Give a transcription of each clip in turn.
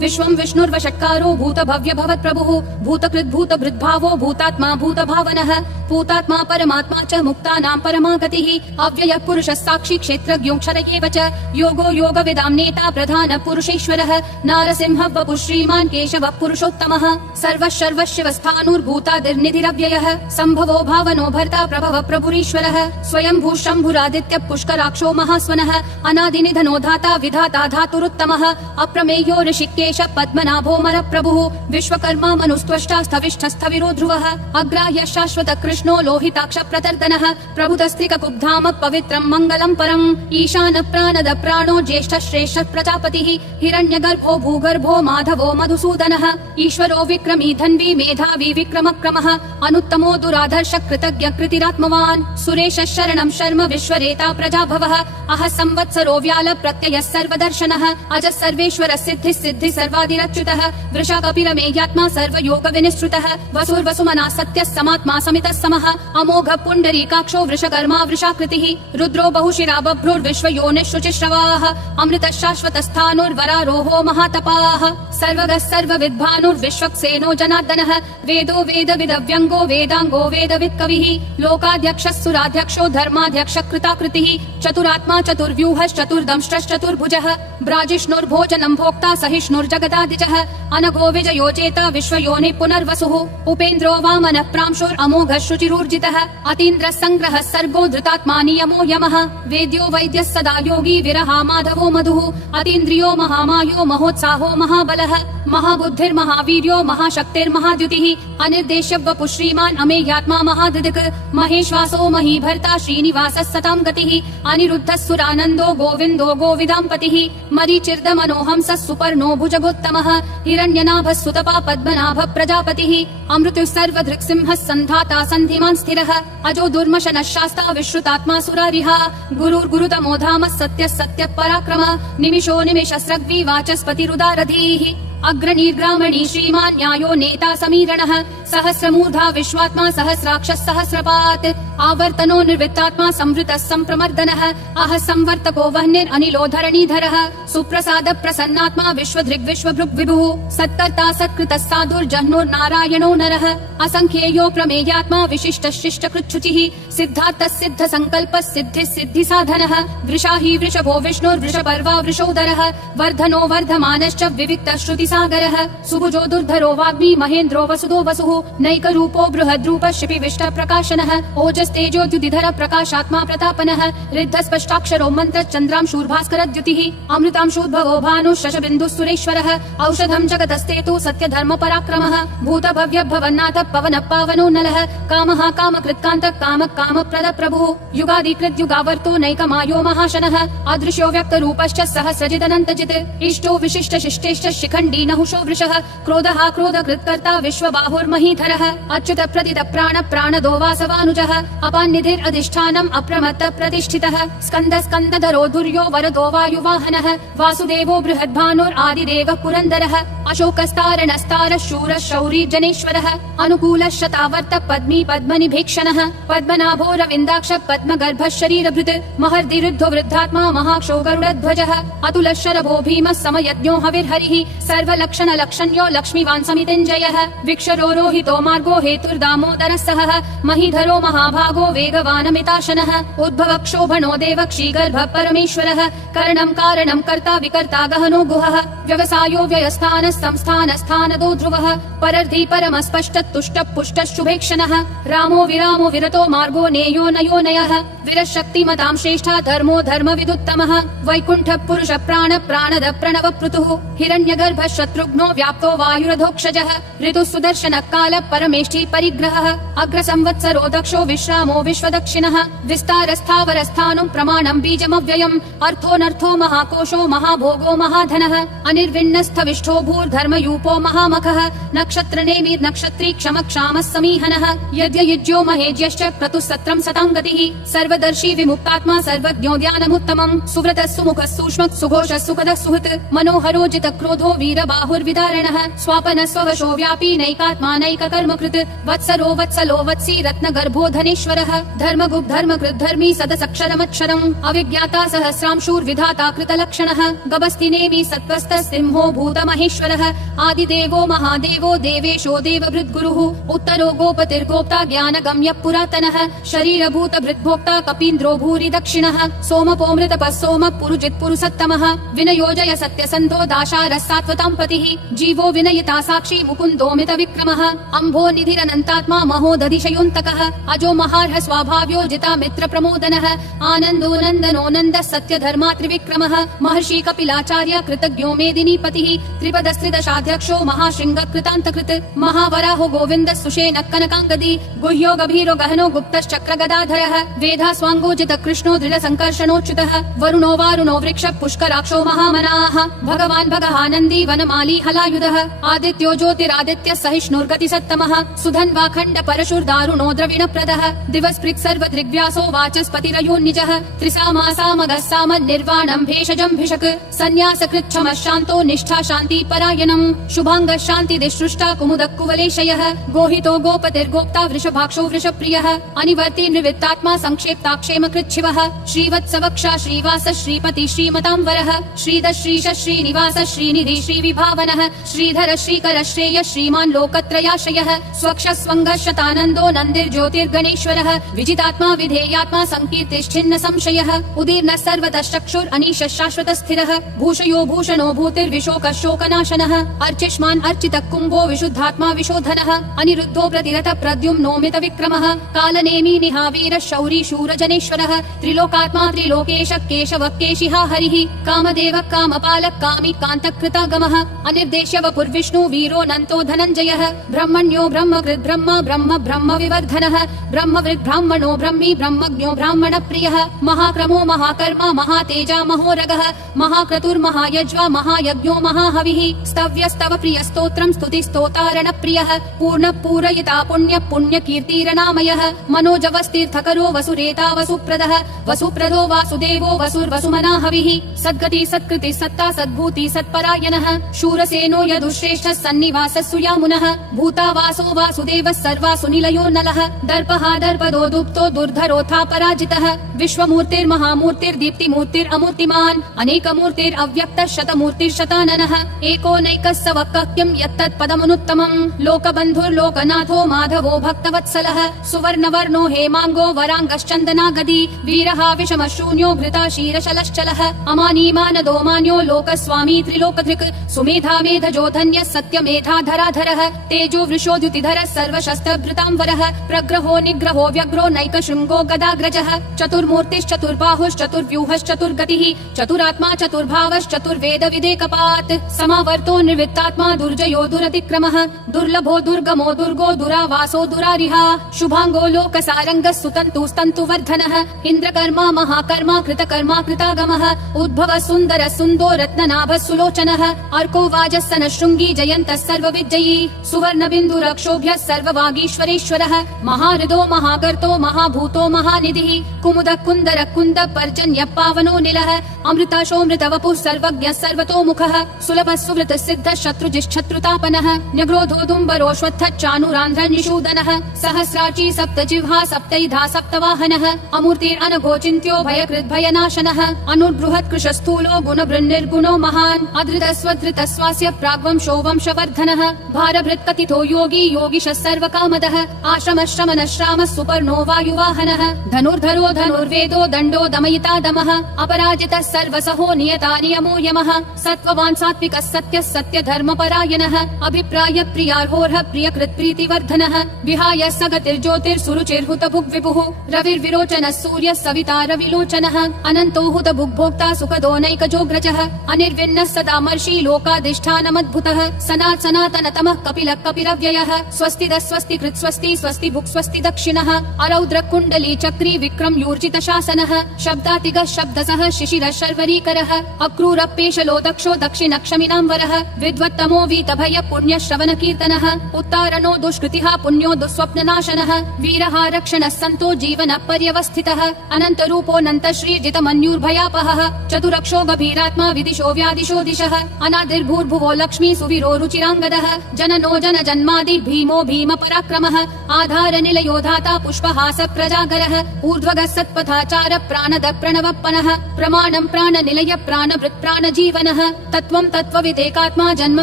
विश्वं विष्णुर्वषट्कारो भूतभव्य भवत्प्रभुः भूतकृद्भूतभृद्भावो भूतात्मा भूतभावनः भूतात्मा परमात्मा च मुक्तानां परमा गतिः अव्ययः पुरुषः साक्षी क्षेत्रज्ञोऽक्षर एव च योगो योगविदां नेता प्रधानः पुरुषेश्वरः नारसिंहः वपुः श्रीमान् केशवः पुरुषोत्तमः सर्वः शिवस्थाणुर्भूतादिर्निधिरव्ययः सम्भवो भावनो भर्ता प्रभवः प्रभुरीश्वरः स्वयंभू शम्भुरादित्यः पुष्कराक्षो महास्वनः अनादिनिधनो धाता विधाता धातुरुत्तमः अप्रमेयो ऋषिकेश पद्मनाभो मरप्रभुः विश्वकर्मा मनुस्त्वष्टा स्थविष्ठस्थविरो ध्रुवः अग्राह्य शाश्वत कृष्णो लोहिताक्ष प्रतर्दनः प्रभुतस्त्रिककुब्धाम पवित्रं मङ्गलं परम् ईशान प्राणद प्राणो ज्येष्ठ श्रेष्ठ प्रजापतिः हिरण्यगर्भो भूगर्भो माधवो मधुसूदनः ईश्वरो विक्रमी धन्वी मेधावी विक्रमक्रमः अनुत्तमो दुराधर्ष कृतज्ञ कृतिरात्मवान् सुरेश शरणं शर्म विश्वरेता प्रजाभवः अह संवत्सरो व्याल प्रत्ययः सर्वदर्शनः अजः सर्वेश्वर सिद्धि सिद्धि सर्वादिरच्युतः वृषा कपिरमेयात्मा सर्वयोग विनिश्रुतः वसुर्वसुमना सत्यः समात्मा समितः समः अमोघ पुण्डरीकाक्षो वृषकर्मा वृषाकृतिः रुद्रो बहुशिरा बभ्रुर्विश्वयोनिः शुचिश्रवाः अमृतः शाश्वतस्थाणुर्वरारोहो महातपाः सर्वगः सर्वविद्भानुर्विश्वक्सेनो जनार्दनः वेदो वेदविदव्यङ्गो वेदाङ्गो वेदवित्कविः लोकाध्यक्षः सुराध्यक्षो धर्माध्यक्ष कृताकृतिः चतुरात्मा चतुर्व्यूहश्चतुर्दंष्ट्रश्चतुर्भुजः ब्राजिष्णुर्भोजनं भोक्ता सहिष्णुर्जगदादिजः अनघो विजयोजेता विश्वयोनिः पुनर्वसुः उपेन्द्रो वामनः प्रांशुरमोघः शुचिरूर्जितः अतीन्द्रः सङ्ग्रहः सर्गो धृतात्मा नियमो यमः वेद्यो वैद्यः सदा योगी विरहा माधवो मधुः अतीन्द्रियो महामायो महोत्साहो महाबलः महाबुद्धिर्महावीर्यो महाशक्तिर्महाद्युतिः अनिर्देश्य वपुः श्रीमान् अमेयात्मा महादृक् महेश्वासो महीभर्ता श्रीनिवासः सतां गतिः अनिरुद्धः सुरानन्दो गोविन्दो गोविदाम्पतिः मरीचिर्दमनोहंसः सुपर्णो भुजगोत्तमः हिरण्यनाभः सुतपा पद्मनाभः प्रजापतिः अमृतुः सर्वधृक्सिंहः सन्धाता सन्धिमान् स्थिरः अजो दुर्मशनः शास्ता विश्रुतात्मा सुरारिहा गुरुर्गुरुतमो धामः सत्यः सत्यः पराक्रमः निमिषो निमिषस्रग्वी वाचस्पतिरुदारधीः अग्रणीर्ग्रामणी श्रीमान् न्यायो नेता समीरणः सहस्रमूर्धा विश्वात्मा सहस्राक्षः सहस्रपात् आवर्तनो निर्वृत्तात्मा संवृतः सम्प्रमर्दनः अह संवर्तको वह्निरनिलो धरणीधरः सुप्रसाद प्रसन्नात्मा विश्वधृग्विश्वभृग् विभुः सत्कर्ता सत्कृतः साधुर्जह्नुर्नारायणो नरः असंख्येयो प्रमेयात्मा विशिष्टः शिष्टकृच्छुचिः सिद्धार्थः सिद्ध संकल्पः सिद्धिः सिद्धिसाधनः वृषा हि वृषभो विष्णुर्वृषपर्वा वृषोदरः वर्धनो वर्धमानश्च विविक्तः श्रुतिसागरः सुभुजो दुर्धरो वाग्मी महेन्द्रो वसुदो वसुः नैकरूपो बृहद्रूपः शिपिविष्ट प्रकाशनः ओजस्तेजोद्युतिधर प्रकाशात्मा प्रतापनः ऋद्धस्पष्टाक्षरो मन्त्र चन्द्रांशूर्भास्करद्युतिः अमृतांशूद्भवो भानुः शशबिन्दुः सुरेश्वरः औषधं जगतस्तेतु सत्यधर्म पराक्रमः भूतभव्य भवन्नाथ पवनः पावनो नलः कामः कामकृत्कान्तः कामः कामप्रद प्रभुः युगादिकृद्युगावर्तो नैकमायो महाशनः अदृश्यो व्यक्तरूपश्च सहस्रजिदनन्तजित् इष्टो विशिष्ट शिष्टेश्च शिखण्डी नहुषो वृषः क्रोधः क्रोधकृत्कर्ता विश्वबाहुर्महीधरः अच्युत प्रदित प्राण प्राणदो वासवानुजः अपान्निधिरधिष्ठानम् अप्रमत्त प्रतिष्ठितः स्कन्द स्कन्दधरो दुर्यो वरदो वायुवाहनः वासुदेवो बृहद्भानुरादिदेवः पुरन्दरः अशोकस्तारणस्तारः शूरः शौरी जनेश्वरः अनुकूलः शतावर्त पद्मी पद्मनिभीक्षणः पद्मनाभो रविन्दाक्ष पद्मगर्भः शरीरभृत् महर्दिरुद्धो वृद्धात्मा महाक्षो गरुडध्वजः अतुलः शरभो भीमः समयज्ञो हविर्हरिः सर्वलक्षण लक्षण्यो लक्ष्मीवान् समितिञ्जयः विक्षरो रोहितो मार्गो हेतुर्दामोदरः सहः महीधरो महाभागो वेगवानमिताशनः उद्भव क्षोभनो देवक्षीगर्भः परमेश्वरः करणं कारणं कर्ता विकर्ता गहनो गुहः व्यवसायो व्ययस्थानः संस्थानस्थानदो ध्रुवः परर्धि परमस्पष्ट तुष्ट पुष्ट शुभेक्षणः रामो विरामो विरतो मार्गो नेयो नयो नयः विरशक्तिमतां श्रेष्ठा धर्मो धर्मविदुत्तमः वैकुण्ठ पुरुष प्राण प्राणद प्रणव पृतुः हिरण्यगर्भ शत्रुघ्नो व्याप्तो वायुरधोक्षजः ऋतुः सुदर्शन काल परमेष्ठी परिग्रहः अग्रसंवत्सरो दक्षो विश्रामो विश्वदक्षिणः विस्तारस्थावरस्थानं प्रमाणं बीजमव्ययम् अर्थोऽनर्थो महाकोशो महाभोगो महाधनः अनिर्विण्णस्थविष्ठो धर्मयूपो महामखः नक्षत्रनेमि नक्षत्री क्षमक्षामः समीहनः यद्ययुज्यो महेज्यश्च क्रतुसत्रं सतां गतिः सर्वदर्शी विमुक्तात्मा सर्वज्ञो ध्यानमुत्तमम् सुव्रतः सुमुखः सूक्ष्मः सुघोषः सुखदः सुहृत् मनोहरो जितक्रोधो वीरबाहुर्विदारणः स्वापनः स्ववशो व्यापी नैकात्मा नैककर्मकृत् वत्सरो वत्सलो वत्सी रत्नगर्भो धनेश्वरः धर्मगुप् धर्मकृत् धर्मी सदसक्षरमक्षरम् अविज्ञाता सहस्रांशूर्विधाता कृतलक्षणः गभस्तिनेमि सत्त्वस्तः सिंहो भूतमहेश्वरः आदिदेवो महादेवो देवेशो देवभृद्गुरुः उत्तरो गोपतिर्गोप्ता ज्ञानगम्यः पुरातनः शरीरभूतभृद्भोक्ता कपीन्द्रो भूरि दक्षिणः सोमपोमृतपः सोमः पुरुजित्पुरुषत्तमः विनयोजय सत्यसन्धो दाशारः सात्वतां पतिः जीवो विनयिता साक्षी मुकुन्दोमित विक्रमः अम्भो निधिरनन्तात्मा महोदधिशयोऽन्तकः अजो महार्ह स्वाभाव्यो जिता मित्र प्रमोदनः आनन्दो नन्दनो नन्दः सत्यधर्मा त्रिविक्रमः महर्षि कपिलाचार्य कृतज्ञो मेदिनीपतिः त्रिपदस्त्रिदशाध्यक्षो महाशृङ्ग कृतान्तकृत् महावराहो गोविन्दः सुषेणः कनकाङ्गदी गुह्यो गभीरो गहनो गुप्तश्चक्र गदाधरः वेधा स्वाङ्गोजित कृष्णो दृढसङ्कर्षणोच्युतः वरुणो वारुणो वृक्ष पुष्कराक्षो महामनाः भगवान् भगहानन्दी वनमाली हलायुधः आदित्यो ज्योतिरादित्य सहिष्णुर्गति सत्तमः सुधन्वाखण्ड परशुर्दारुणो द्रविणप्रदः दिवस्पृक् सर्वदृग्व्यासो वाचस्पतिरयोन्निजः त्रिसामासामगः साम निर्वाणम् भेषजम् भिषक् सन्न्यासकृच्छमः शान्तो निष्ठा शान्ति परायणम् शुभाङ्गः शान्तिदिसृष्टा कुमुदः कुवलेशयः गोहितो गोपतिर्गोप्ता वृषभाक्षो वृषप्रियः अनिवर्ति निवृत्तात्मा संक्षेप्ताक्षेम कृच्छिवः श्रीवत्सवक्षा श्रीवास श्रीपति श्रीमताम्बरः श्रीधः श्रीश श्रीनिवास श्रीनिधि श्रीविभावनः श्रीधर श्रीकर श्रेय श्रीमान् लोकत्रयाश्रयः स्वक्ष स्वङ्गः शतानन्दो नन्दिर्ज्योतिर्गणेश्वरः विजितात्मा विधेयात्मा संकीर्तिश्चिन्न संशयः उदीर्णः सर्वतश्चक्षुर् अनीशः शाश्वतः स्थिरः भूषयो भूषणो भूतिर्विशोकः शोकनाशनः अर्चिष्मान् अर्चितः कुम्भो विशुद्धात्मा विशोधनः अनिरुद्धो प्रतिरथ प्रद्युम्नोमित विक्रमः कालनेमी निहावीरः शौरी शूरजनेश्वरः त्रिलोकात्मा त्रिलोकेश केशवः केशिहा हरिः कामदेवः कामपालः कामी कान्तकृतागमः अनिर्देश्य वपुर्विष्णु वीरो नन्तो धनञ्जयः ब्रह्मण्यो ब्रह्मकृद् ब्रह्म ब्रह्म ब्रह्म विवर्धनः ब्रह्मवृद् ब्राह्मणो ब्रह्मी ब्रह्मज्ञो ब्राह्मण प्रियः महाक्रमो महाकर्मा महातेजा महोरगः महाक्रतुर्महायज्वा महायज्ञो महाहविः स्तव्यस्तव प्रिय स्तोत्रम् स्तुति स्तोतारण प्रियः पूर्ण पूरयिता पुण्य पुण्य कीर्तिरनामयः मनोजवस्तीर्थकरो वसुरेता वसुप्रदः वसुप्रदो वासुदेवो वसुर्वसुमना हविः सद्गति सत्कृति सत्ता सद्भूति सत्परायणः शूरसेनो यदुश्रेष्ठः सन्निवासः सुयामुनः भूतावासो वासुदेवः सर्वासु निलयो नलः दर्पः दर्पदो दुप्तो दुर्धरोऽथा पराजितः विश्वमूर्तिर्महामूर्तिर्दीप्तिमूर्तिरमूर्तिमान् अनेकमूर्तिरव्यक्तः शतमूर्तिर्शताननः एको नैकः स वक्क्यम् यत्तत्पदमनुत्तमम् लोकबन्धुर्लोकनाथो माधवो भक्तवत्सलः सुवर्णवर्णो हेमाङ्गो वराङ्गश्चन्दनागदी वीरः विषमः शून्यो घृता शीरशलश्चलः अमानीमानदो मान्यो लोकस्वामी त्रिलोकधृक् सुमेधा मेधजो धन्यः सत्यमेधाधराधरः तेजो वृषोद्युतिधरः सर्वशस्त्रभृताम्बरः प्रग्रहो निग्रहो व्यग्रो नैकशृङ्गो गदाग्रजः चतुर्मूर्तिश्चतुर्बाहुश्चतुर्व्यूहश्चतुर्गतिः चतुरात्मा चतुर्भावश्चतुर्वेद विदेकपात् समावर्तो निर्वृत्तात्मा दुर्जयो दुरतिक्रमः दुर्लभो दुर्गमो दुर्गो दुरावासो दुरारिहा शुभाङ्गो लोकसारङ्गः सुतन्तुस्तन्तुवर्धनः इन्द्रकर्मा महाकर्मा कृतकर्मा कृतागमः उद्भव सुन्दर सुन्दो रत्ननाभः सुलोचनः अर्को वाजस्सन शृङ्गी जयन्तः सर्वविजयी सुवर्णबिन्दुरक्षोभ्यः सर्ववागीश्वरेश्वरः महाहृदो महागर्तो महाभूतो महानिधिः कुमुदः कुन्दर कुन्द पर्जन्यः पावनो निलः अमृताशोऽमृत वपुः सर्वज्ञः सर्वतोमुखः सुलभः सुवृतः सिद्धः शत्रुजिश्शत्रुतापनः न्यग्रोधोदुम्बरोऽश्वत्थः चाणूरान्ध्रनिषूदनः सहस्राची सप्तजिह्वा सप्तैधा सप्तवाहनः अमूर्तिरनघोचिन्त्यो भयकृद्भयनाशनः अनुर्बृहत्कृशस्थूलो गुणभृन्निर्गुणो महान् अधृतस्वधृतस्वास्य प्राग्वंशो वंशवर्धनः भारभृत्कथितो योगी योगिशः सर्वकामदः आश्रमश्रमनश्रामः सुपर्णो वायुवाहनः धनुर्धरो धनुर्वेदो दण्डो दमयिता दमः अपराजितः सर्वसहो नियता नियमो यमः सत्त्ववान् सात्विकः सत्यः सत्यधर्मपरायणः अभिप्राय प्रियार्होर्ह प्रियकृत्प्रीतिवर्धनः विहाय सगतिर्ज्योतिर्सुरुचिर्हुतभुग्विभुः रविर्विरोचनः सूर्यः सविता रविलोचनः अनन्तो हुतभुग्भोक्ता सुखदो नैकजोग्रजः अनिर्विन्नः सदामर्षि लोकाधिष्ठानमद्भुतः सनातनतमः कपिलः कपिरव्ययः स्वस्तिदः स्वस्तिकृत् स्वस्ति स्वस्ति भुक् स्वस्ति दक्षिणः अरौद्र कुण्डली चक्री विक्रम यूर्जित शासनः शब्दातिगः शब्दसः शिशिरः शर्वरीकरः अक्रूरः पेशलो दक्षो दक्षिणक्षमिनाम्बरः विजयः विद्वत्तमो वीतभय पुण्य श्रवण कीर्तनः उत्तारणो दुष्कृतिः पुण्यो दुःस्वप्ननाशनः वीरः रक्षणः सन्तो जीवन पर्यवस्थितः अनन्तरूपोऽनन्त श्रीजितमन्युर्भयापहः चतुरक्षो गभीरात्मा विदिशो व्यादिशो दिशः अनादिर्भूर्भुवो लक्ष्मी सुवीरो रुचिराङ्गदः जननो जन जन्मादि भीमो भीम पराक्रमः आधार निलयो धाता पुष्पहास प्रजागरः ऊर्ध्वगः सत्पथाचार प्राणद प्रणवप्पनः प्रमाणं प्राण निलय प्राणभृत् प्राण जीवनः तत्त्वं तत्त्वविदेकात्मा जन्म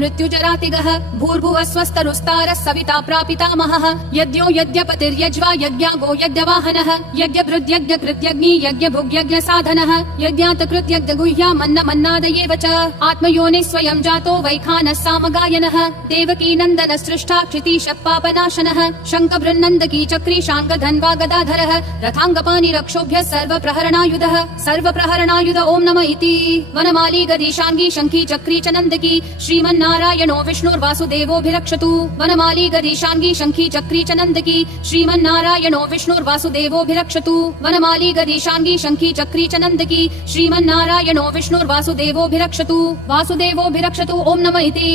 मृत्युजरातिगः भूर्भुवः स्वस्तरुस्तारः सविता प्रापितामहः यज्ञो यज्ञपतिर्यज्वा यज्ञागो यज्ञवाहनः यज्ञभृद्यज्ञकृत्यग्नि यज्ञभुग्यज्ञ साधनः यज्ञात् कृत्यज्ञगुह्या मन्न मन्नादयेव च आत्मयोनिः स्वयं जातो वैखानः सामगायनः देवकी नन्दन सृष्टा क्षितीशः पापनाशनः शङ्ख बृन्नन्दकी चक्री शाङ्गधन्वा गदाधरः रथाङ्गपाणि रक्षोभ्यः सर्वप्रहरणायुध ॐ नमः इति वनमाली गदीशाङ्गी शङ्खी चक्री च नन्दकी श्रीमन्नारायणो विष्णुर्वासुदेवोऽभिरक्षतु वनमाली गदीशाङ्गी शङ्खी चक्री च नन्दकी श्रीमन्नारायणो विष्णुर्वासुदेवोऽभिरक्षतु वनमाली गदीशाङ्गी शङ्खी चक्री च नन्दकी श्रीमन्नारायणो विष्णुर्वासुदेवोऽभिरक्षतु वासुदेवोऽभिरक्षतु ॐ नमः इति